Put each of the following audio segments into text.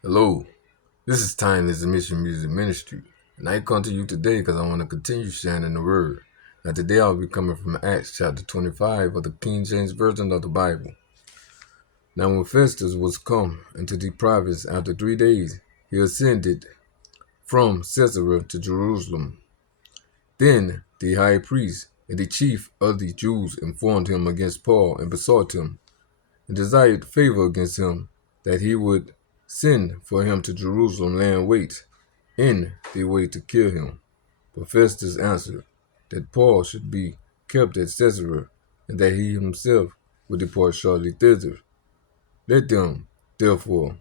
Hello, this is Timeless Mission Music Ministry, and I come to you today because I want to continue sharing the Word. Now, today I'll be coming from Acts chapter 25 of the King James Version of the Bible. Now, when Festus was come into the province after 3 days, he ascended from Caesarea to Jerusalem. Then the high priest and the chief of the Jews informed him against Paul and besought him, and desired favor against him, that he would send for him to Jerusalem, laying wait in the way to kill him. But Festus answered, that Paul should be kept at Caesarea, and that he himself would depart shortly thither. Let them, therefore,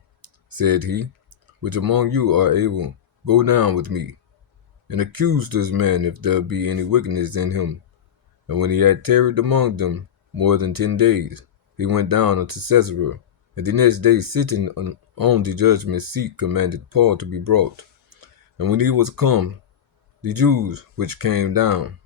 said he, which among you are able, go down with me, and accuse this man if there be any wickedness in him. And when he had tarried among them more than 10 days, he went down unto Caesarea, and the next day sitting on the judgment seat commanded Paul to be brought. And when he was come, the Jews which came down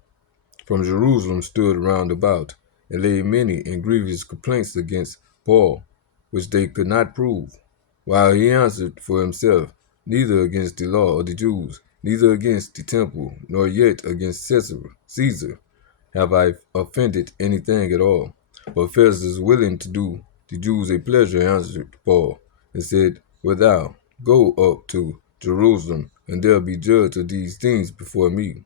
from Jerusalem stood round about, and laid many and grievous complaints against Paul, which they could not prove. While he answered for himself, neither against the law of the Jews, neither against the temple, nor yet against Caesar, have I offended anything at all. But Festus, willing to do the Jews a pleasure, answered Paul, and said, Wilt thou go up to Jerusalem, and there be judged of these things before me?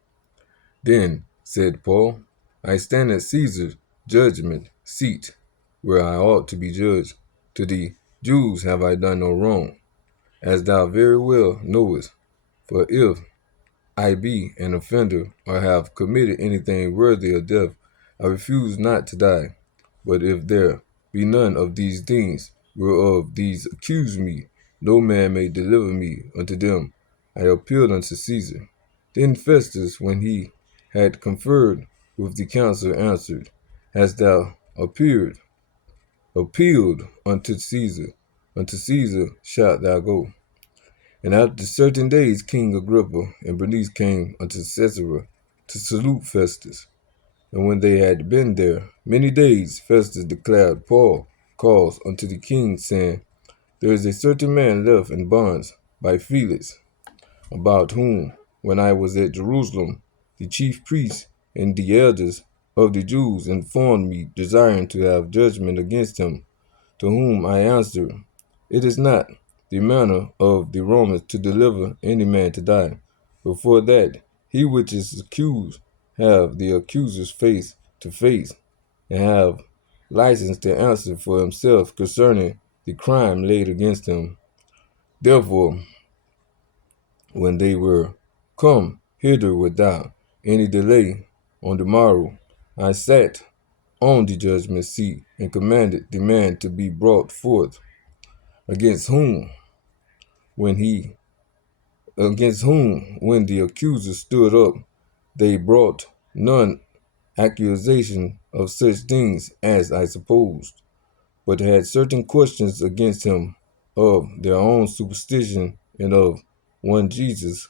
Then said Paul, I stand at Caesar's judgment seat, where I ought to be judged. To the Jews have I done no wrong, as thou very well knowest. For if I be an offender, or have committed anything worthy of death, I refuse not to die. But if there be none of these things whereof these accuse me, no man may deliver me unto them. I appealed unto Caesar. Then Festus, when he had conferred with the council, answered, Hast thou appealed unto Caesar? Unto Caesar shalt thou go. And after certain days King Agrippa and Bernice came unto Caesarea to salute Festus. And when they had been there many days, Festus declared Paul cause unto the king, saying, There is a certain man left in bonds by Felix, about whom, when I was at Jerusalem, the chief priests and the elders of the Jews informed me, desiring to have judgment against him. To whom I answered, It is not the manner of the Romans to deliver any man to die, but for that he which is accused have the accusers face to face, and have license to answer for himself concerning the crime laid against him. Therefore, when they were come hither without any delay, on the morrow I sat on the judgment seat, and commanded the man to be brought forth, against whom, when the accusers stood up, they brought none accusation of such things as I supposed, but had certain questions against him of their own superstition, and of one Jesus,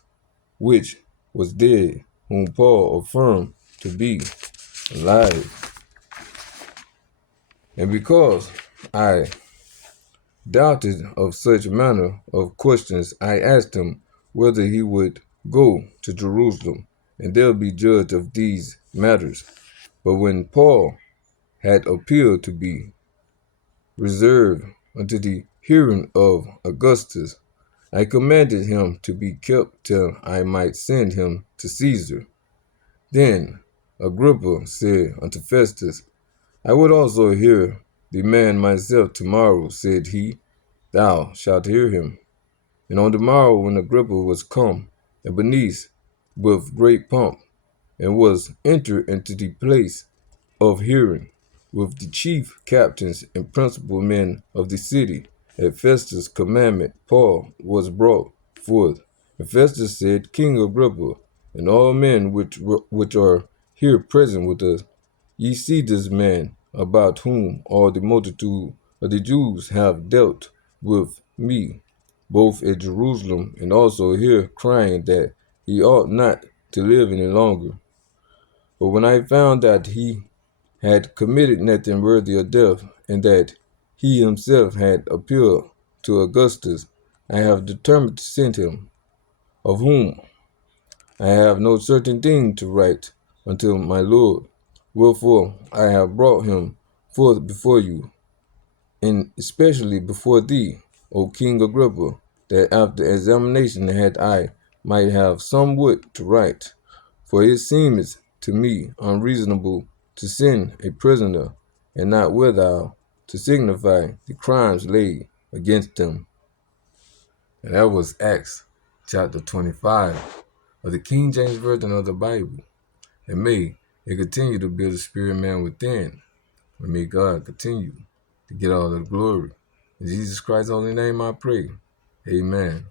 which was dead, whom Paul affirmed to be alive. And because I doubted of such manner of questions, I asked him whether he would go to Jerusalem, and there be judged of these matters. But when Paul had appealed to be reserved unto the hearing of Augustus, I commanded him to be kept till I might send him to Caesar. Then Agrippa said unto Festus, I would also hear the man myself tomorrow. Said he, Thou shalt hear him. And on the morrow, when Agrippa was come, and Bernice with great pomp, and was entered into the place of hearing, with the chief captains and principal men of the city, at Festus' commandment, Paul was brought forth. And Festus said, King Agrippa, and all men which are here present with us, ye see this man, about whom all the multitude of the Jews have dealt with me, both at Jerusalem and also here, crying that he ought not to live any longer. But when I found that he had committed nothing worthy of death, and that he himself had appealed to Augustus, I have determined to send him, of whom I have no certain thing to write unto my Lord. Wherefore I have brought him forth before you, and especially before thee, O King Agrippa, that after examination that I might have somewhat to write. For it seemeth to me unreasonable to send a prisoner, and not withal to signify the crimes laid against them. And that was Acts chapter 25 of the King James Version of the Bible. And may it continue to build the spirit man within. And may God continue to get all the glory. In Jesus Christ's holy name I pray. Amen.